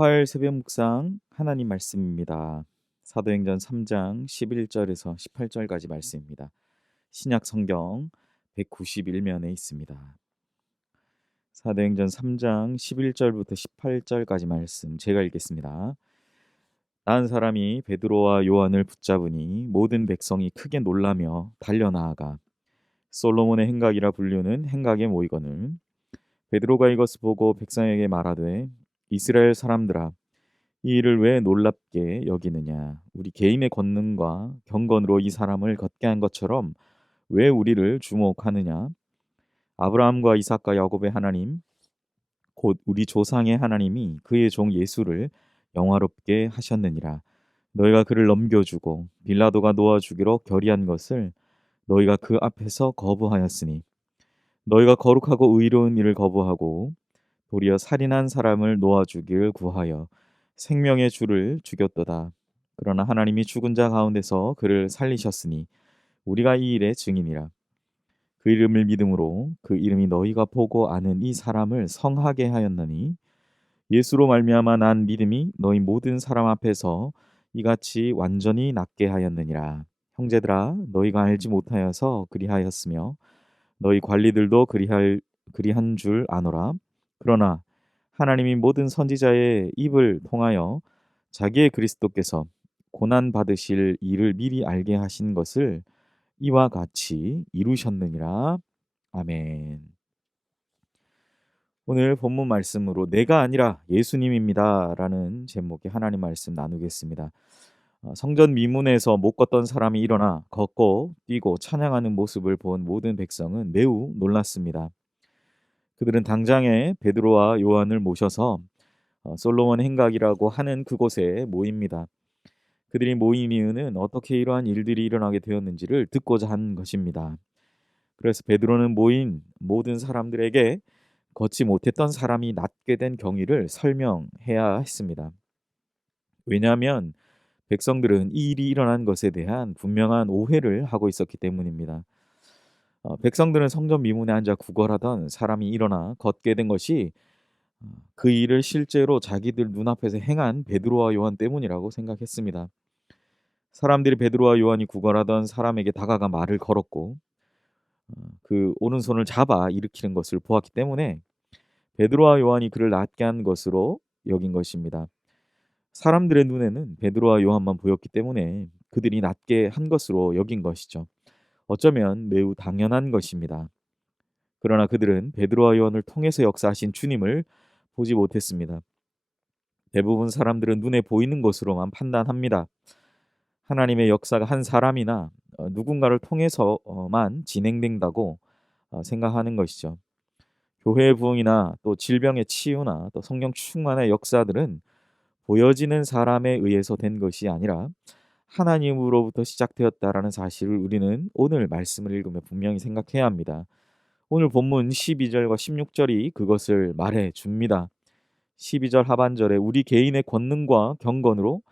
화요일 새벽 묵상 하나님 말씀입니다. 사도행전 3장 11절에서 18절까지 말씀입니다. 신약 성경 191면에 있습니다. 사도행전 3장 11절부터 18절까지 말씀 제가 읽겠습니다. 나은 사람이 베드로와 요한을 붙잡으니 모든 백성이 크게 놀라며 달려나아가 솔로몬의 행각이라 불리는 행각에 모이거늘 베드로가 이것을 보고 백성에게 말하되 이스라엘 사람들아 이 일을 왜 놀랍게 여기느냐? 우리 개인의 권능과 경건으로 이 사람을 걷게 한 것처럼 왜 우리를 주목하느냐? 아브라함과 이삭과 야곱의 하나님, 곧 우리 조상의 하나님이 그의 종 예수를 영화롭게 하셨느니라. 너희가 그를 넘겨주고 빌라도가 놓아주기로 결의한 것을 너희가 그 앞에서 거부하였으니 너희가 거룩하고 의로운 일을 거부하고 도리어 살인한 사람을 놓아주기를 구하여 생명의 주를 죽였도다. 그러나 하나님이 죽은 자 가운데서 그를 살리셨으니 우리가 이 일의 증인이라. 그 이름을 믿음으로 그 이름이 너희가 보고 아는 이 사람을 성하게 하였나니 예수로 말미암아 난 믿음이 너희 모든 사람 앞에서 이같이 완전히 낫게 하였느니라. 형제들아 너희가 알지 못하여서 그리하였으며 너희 관리들도 그리한 줄 아노라. 그러나 하나님이 모든 선지자의 입을 통하여 자기의 그리스도께서 고난 받으실 일을 미리 알게 하신 것을 이와 같이 이루셨느니라. 아멘. 오늘 본문 말씀으로 내가 아니라 예수님입니다라는 제목의 하나님 말씀 나누겠습니다. 성전 미문에서 못 걷던 사람이 일어나 걷고 뛰고 찬양하는 모습을 본 모든 백성은 매우 놀랐습니다. 그들은 당장에 베드로와 요한을 모셔서 솔로몬 행각이라고 하는 그곳에 모입니다. 그들이 모인 이유는 어떻게 이러한 일들이 일어나게 되었는지를 듣고자 한 것입니다. 그래서 베드로는 모인 모든 사람들에게 걷지 못했던 사람이 낫게 된 경위를 설명해야 했습니다. 왜냐하면 백성들은 이 일이 일어난 것에 대한 분명한 오해를 하고 있었기 때문입니다. 백성들은 성전 미문에 앉아 구걸하던 사람이 일어나 걷게 된 것이 그 일을 실제로 자기들 눈앞에서 행한 베드로와 요한 때문이라고 생각했습니다. 사람들이 베드로와 요한이 구걸하던 사람에게 다가가 말을 걸었고 그 오른손을 잡아 일으키는 것을 보았기 때문에 베드로와 요한이 그를 낫게 한 것으로 여긴 것입니다. 사람들의 눈에는 베드로와 요한만 보였기 때문에 그들이 낫게 한 것으로 여긴 것이죠. 어쩌면 매우 당연한 것입니다. 그러나 그들은 베드로와 요한을 통해서 역사하신 주님을 보지 못했습니다. 대부분 사람들은 눈에 보이는 것으로만 판단합니다. 하나님의 역사가 한 사람이나 누군가를 통해서만 진행된다고 생각하는 것이죠. 교회의 부흥이나 또 질병의 치유나 또 성령 충만의 역사들은 보여지는 사람에 의해서 된 것이 아니라 하나님으로부터 시작되었다라는 사실을 우리는 오늘 말씀을 읽으며 분명히 생각해야 합니다. 오늘 본문 12절과 16절이 그것을 말해 줍니다. 12절 하반절에 우리 개인의 권능과 경건으로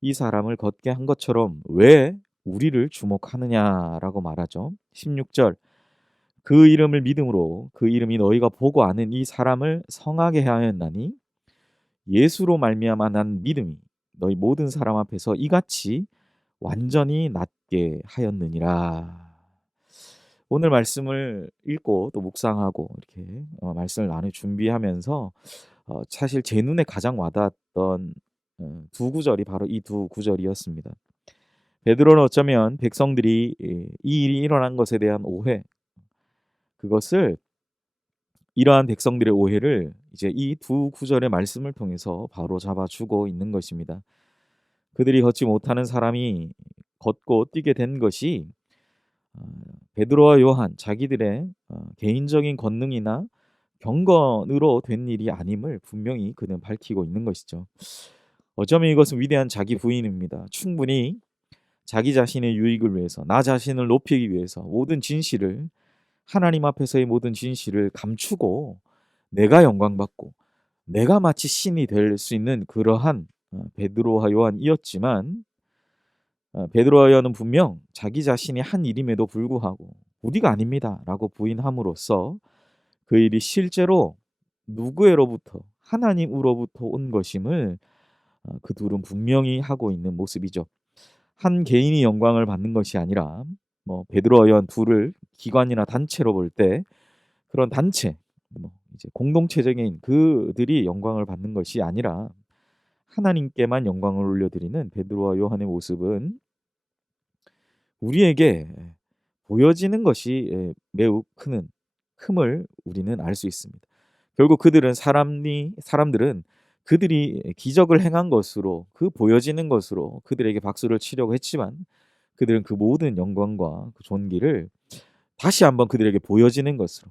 이 사람을 걷게 한 것처럼 왜 우리를 주목하느냐라고 말하죠. 16절 그 이름을 믿음으로 그 이름이 너희가 보고 아는 이 사람을 성하게 하였나니 예수로 말미암아 난 믿음이 너희 모든 사람 앞에서 이같이 완전히 낫게 하였느니라. 오늘 말씀을 읽고 또 묵상하고 이렇게 말씀을 나눌 준비하면서 사실 제 눈에 가장 와닿았던 두 구절이 바로 이 두 구절이었습니다. 베드로는 어쩌면 백성들이 이 일이 일어난 것에 대한 오해, 그것을 이러한 백성들의 오해를 이제 이 두 구절의 말씀을 통해서 바로 잡아주고 있는 것입니다. 그들이 걷지 못하는 사람이 걷고 뛰게 된 것이 어, 베드로와 요한 자기들의 개인적인 권능이나 경건으로 된 일이 아님을 분명히 그는 밝히고 있는 것이죠. 어쩌면 이것은 위대한 자기 부인입니다. 충분히 자기 자신의 유익을 위해서, 나 자신을 높이기 위해서 모든 진실을 하나님 앞에서의 모든 진실을 감추고 내가 영광받고 내가 마치 신이 될 수 있는 그러한 베드로와 요한이었지만 베드로와 요한은 분명 자기 자신이 한 일임에도 불구하고 우리가 아닙니다라고 부인함으로써 그 일이 실제로 누구에로부터 하나님으로부터 온 것임을 그 둘은 분명히 하고 있는 모습이죠. 한 개인이 영광을 받는 것이 아니라 베드로와 요한 둘을 기관이나 단체로 볼 때 그런 단체, 이제 공동체적인 그들이 영광을 받는 것이 아니라 하나님께만 영광을 올려드리는 베드로와 요한의 모습은 우리에게 보여지는 것이 매우 큰 흠을 우리는 알 수 있습니다. 결국 사람들은 그들이 기적을 행한 것으로 그 보여지는 것으로 그들에게 박수를 치려고 했지만 그들은 그 모든 영광과 그 존귀를 다시 한번 그들에게 보여지는 것으로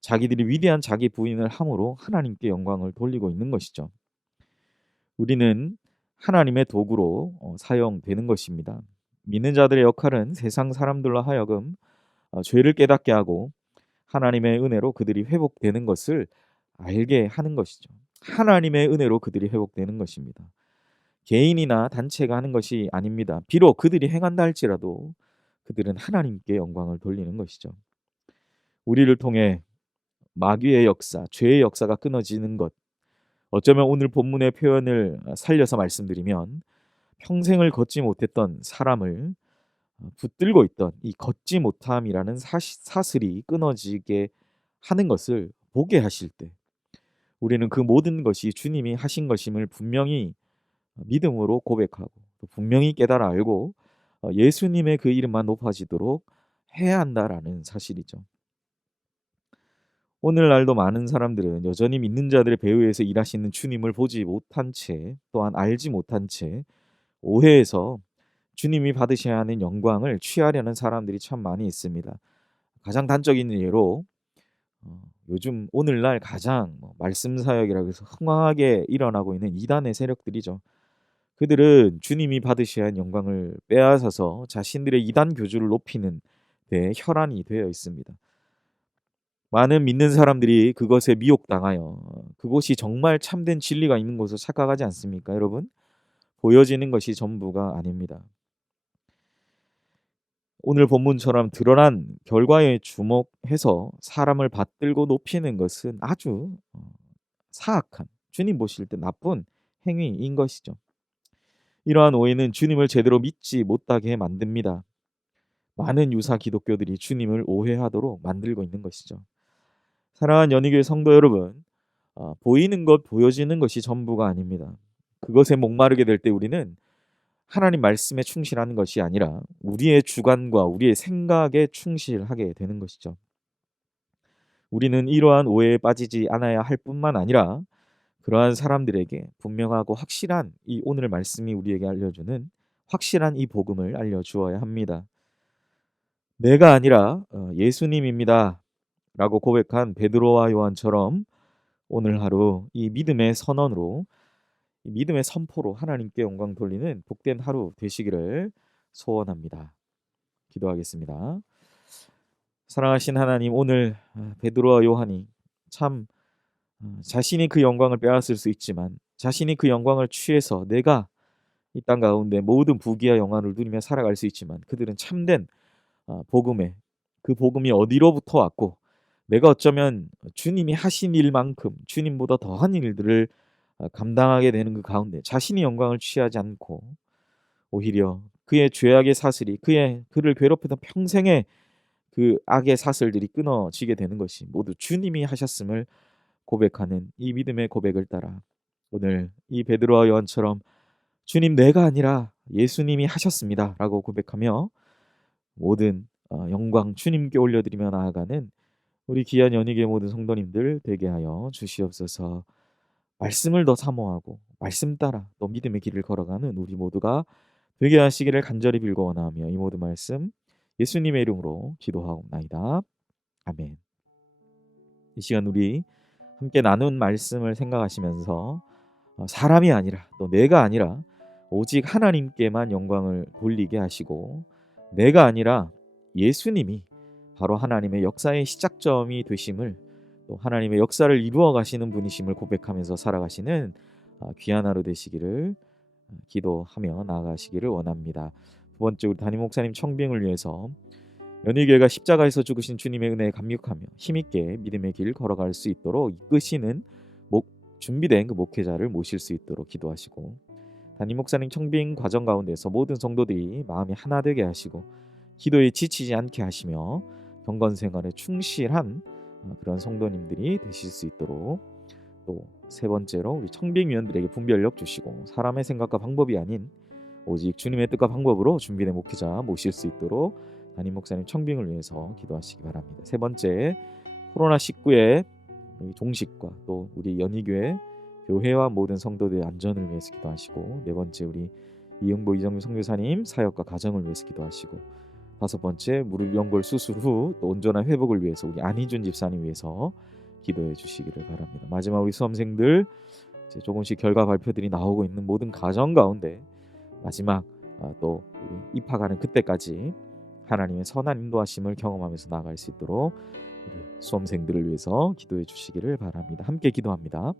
자기들이 위대한 자기 부인을 함으로 하나님께 영광을 돌리고 있는 것이죠. 우리는 하나님의 도구로 사용되는 것입니다. 믿는 자들의 역할은 세상 사람들로 하여금 죄를 깨닫게 하고 하나님의 은혜로 그들이 회복되는 것을 알게 하는 것이죠. 하나님의 은혜로 그들이 회복되는 것입니다. 개인이나 단체가 하는 것이 아닙니다. 비록 그들이 행한다 할지라도 그들은 하나님께 영광을 돌리는 것이죠. 우리를 통해 마귀의 역사, 죄의 역사가 끊어지는 것, 어쩌면 오늘 본문의 표현을 살려서 말씀드리면 평생을 걷지 못했던 사람을 붙들고 있던 이 걷지 못함이라는 사슬이 끊어지게 하는 것을 보게 하실 때 우리는 그 모든 것이 주님이 하신 것임을 분명히 믿음으로 고백하고 또 분명히 깨달아 알고 예수님의 그 이름만 높아지도록 해야 한다라는 사실이죠. 오늘날도 많은 사람들은 여전히 믿는 자들의 배후에서 일하시는 주님을 보지 못한 채 또한 알지 못한 채 오해해서 주님이 받으셔야 하는 영광을 취하려는 사람들이 참 많이 있습니다. 가장 단적인 예로 요즘 오늘날 가장 말씀 사역이라고 해서 흥황하게 일어나고 있는 이단의 세력들이죠. 그들은 주님이 받으셔야 할 영광을 빼앗아서 자신들의 이단 교주를 높이는 데 혈안이 되어 있습니다. 많은 믿는 사람들이 그것에 미혹당하여 그곳이 정말 참된 진리가 있는 곳으로 착각하지 않습니까, 여러분? 보여지는 것이 전부가 아닙니다. 오늘 본문처럼 드러난 결과에 주목해서 사람을 받들고 높이는 것은 아주 사악한, 주님 보실 때 나쁜 행위인 것이죠. 이러한 오해는 주님을 제대로 믿지 못하게 만듭니다. 많은 유사 기독교들이 주님을 오해하도록 만들고 있는 것이죠. 사랑하는 연희교회 성도 여러분, 보이는 것, 보여지는 것이 전부가 아닙니다. 그것에 목마르게 될 때 우리는 하나님 말씀에 충실하는 것이 아니라 우리의 주관과 우리의 생각에 충실하게 되는 것이죠. 우리는 이러한 오해에 빠지지 않아야 할 뿐만 아니라 그러한 사람들에게 분명하고 확실한 이 오늘 말씀이 우리에게 알려주는 확실한 이 복음을 알려주어야 합니다. 내가 아니라 예수님입니다 라고 고백한 베드로와 요한처럼 오늘 하루 이 믿음의 선언으로 이 믿음의 선포로 하나님께 영광 돌리는 복된 하루 되시기를 소원합니다. 기도하겠습니다. 사랑하신 하나님, 오늘 베드로와 요한이 참 자신이 그 영광을 빼앗을 수 있지만 자신이 그 영광을 취해서 내가 이 땅 가운데 모든 부귀와 영화를 누리며 살아갈 수 있지만 그들은 참된 복음에 그 복음이 어디로부터 왔고 내가 어쩌면 주님이 하신 일만큼 주님보다 더한 일들을 감당하게 되는 그 가운데 자신이 영광을 취하지 않고 오히려 그의 죄악의 사슬이 그를 괴롭히던 평생의 그 악의 사슬들이 끊어지게 되는 것이 모두 주님이 하셨음을 고백하는 이 믿음의 고백을 따라 오늘 이 베드로와 요한처럼 주님 내가 아니라 예수님이 하셨습니다라고 고백하며 모든 영광 주님께 올려드리며 나아가는 우리 귀한 연희계 모든 성도님들 되게 하여 주시옵소서. 말씀을 더 사모하고 말씀 따라 또 믿음의 길을 걸어가는 우리 모두가 되게 하시기를 간절히 빌고 원하며 이 모든 말씀 예수님의 이름으로 기도하옵나이다. 아멘. 이 시간 우리 함께 나눈 말씀을 생각하시면서 사람이 아니라 또 내가 아니라 오직 하나님께만 영광을 돌리게 하시고 내가 아니라 예수님이 바로 하나님의 역사의 시작점이 되심을 또 하나님의 역사를 이루어 가시는 분이심을 고백하면서 살아가시는 귀한 하루 되시기를 기도하며 나아가시기를 원합니다. 두 번째 우리 담임 목사님 청빙을 위해서 연희교회가 십자가에서 죽으신 주님의 은혜에 감격하며 힘있게 믿음의 길 걸어갈 수 있도록 이끄시는 준비된 그 목회자를 모실 수 있도록 기도하시고, 담임 목사님 청빙 과정 가운데서 모든 성도들이 마음이 하나 되게 하시고 기도에 지치지 않게 하시며 경건 생활에 충실한 그런 성도님들이 되실 수 있도록, 또 세 번째로 우리 청빙위원들에게 분별력 주시고 사람의 생각과 방법이 아닌 오직 주님의 뜻과 방법으로 준비된 목회자 모실 수 있도록 담임 목사님 청빙을 위해서 기도하시기 바랍니다. 세 번째, 코로나19의 종식과 또 우리 연희교회 교회와 모든 성도들의 안전을 위해서 기도하시고, 네 번째 우리 이응보 이정규 선교사님 사역과 가정을 위해서 기도하시고, 다섯 번째 무릎 연골 수술 후 또 온전한 회복을 위해서 우리 안희준 집사님 위해서 기도해 주시기를 바랍니다. 마지막 우리 수험생들 이제 조금씩 결과 발표들이 나오고 있는 모든 가정 가운데 마지막 또 우리 입학하는 그때까지 하나님의 선한 인도하심을 경험하면서 나아갈 수 있도록 우리 수험생들을 위해서 기도해 주시기를 바랍니다. 함께 기도합니다.